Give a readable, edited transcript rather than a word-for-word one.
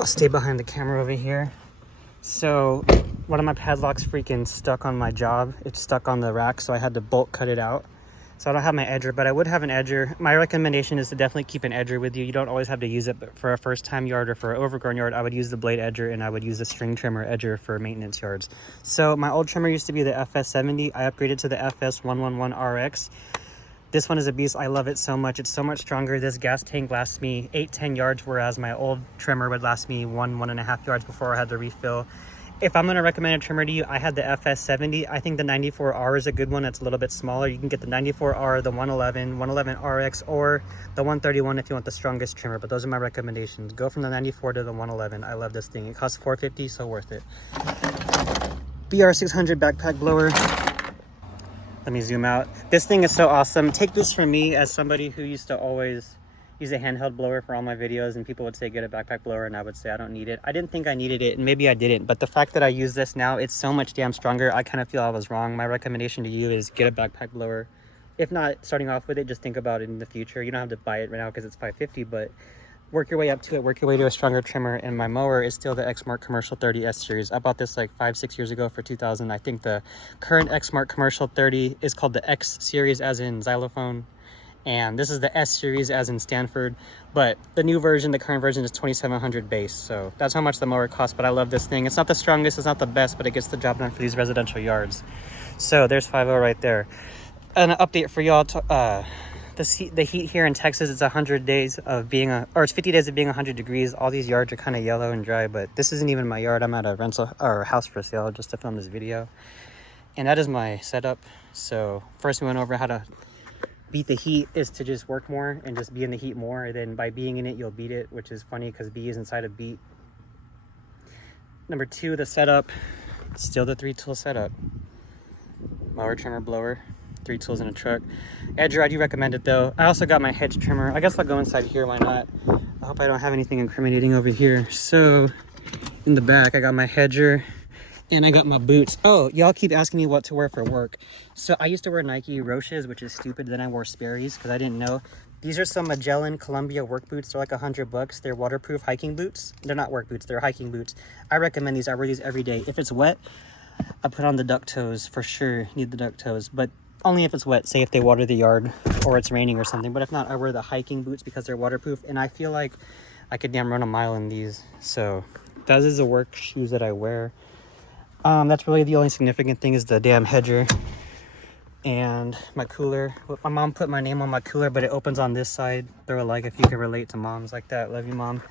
I'll stay behind the camera over here. So one of my padlocks freaking stuck on my job. It's stuck on the rack, so I had to bolt cut it out. So I don't have my edger, but I would have an edger. My recommendation is to definitely keep an edger with you. You don't always have to use it, but for a first time yard or for an overgrown yard, I would use the blade edger, and I would use the string trimmer edger for maintenance yards. So my old trimmer used to be the FS70. I upgraded to the FS111RX. This one is a beast. I love it so much. It's so much stronger. This gas tank lasts me 8-10 yards, whereas my old trimmer would last me 1.5 yards before I had to refill. If I'm going to recommend a trimmer to you, I had the FS70. I think the 94R is a good one. It's a little bit smaller. You can get the 94R, the 111, 111RX, or the 131 if you want the strongest trimmer. But those are my recommendations. Go from the 94 to the 111. I love this thing. It costs $450, so worth it. BR600 backpack blower. Let me zoom out. This thing is so awesome. Take this from me as somebody who used to always use a handheld blower for all my videos, and people would say get a backpack blower, and I would say I don't need it. I didn't think I needed it, and maybe I didn't, but the fact that I use this now, it's so much damn stronger. I kind of feel I was wrong. My recommendation to you is get a backpack blower. If not starting off with it, just think about it in the future. You don't have to buy it right now because it's $550, but work your way up to it, work your way to a stronger trimmer. And my mower is still the Exmark Commercial 30 S series. I bought this like 5-6 years ago for $2,000. I think the current Exmark Commercial 30 is called the X series, as in xylophone, and this is the S series, as in Stanford. But the new version, the current version, is 2700 base. So that's how much the mower costs. But I love this thing. It's not the strongest, it's not the best, but it gets the job done for these residential yards. So there's 5.0 right there. An update for y'all. The heat here in Texas, it's 100 days of being it's 50 days of being 100 degrees. All these yards are kind of yellow and dry, but this isn't even my yard. I'm at a rental or house for sale just to film this video. And that is my setup. So first we went over how to beat the heat is to just work more and just be in the heat more. And then by being in it, you'll beat it, which is funny because B is inside of beat. Number 2, the setup, still the 3-tool setup. Mower, trimmer, blower, 3 tools in a truck. Edger, I do recommend it though. I also got my hedge trimmer. I guess I'll go inside here, why not? I hope I don't have anything incriminating over here. So in the back, I got my hedger and I got my boots. Oh, y'all keep asking me what to wear for work. So I used to wear Nike Roches, which is stupid. Then I wore Sperry's because I didn't know. These are some Magellan Columbia work boots. They're like $100. They're waterproof hiking boots. They're not work boots, they're hiking boots. I recommend these. I wear these every day. If it's wet, I put on the duck toes for sure. Need the duck toes, but only if it's wet. Say if they water the yard or it's raining or something. But if not, I wear the hiking boots because they're waterproof, and I feel like I could damn run a mile in these. So that is the work shoes that I wear. That's really the only significant thing is the damn hedger and my cooler. My mom put my name on my cooler, but it opens on this side. Throw a like if you can relate to moms like that. Love you, Mom.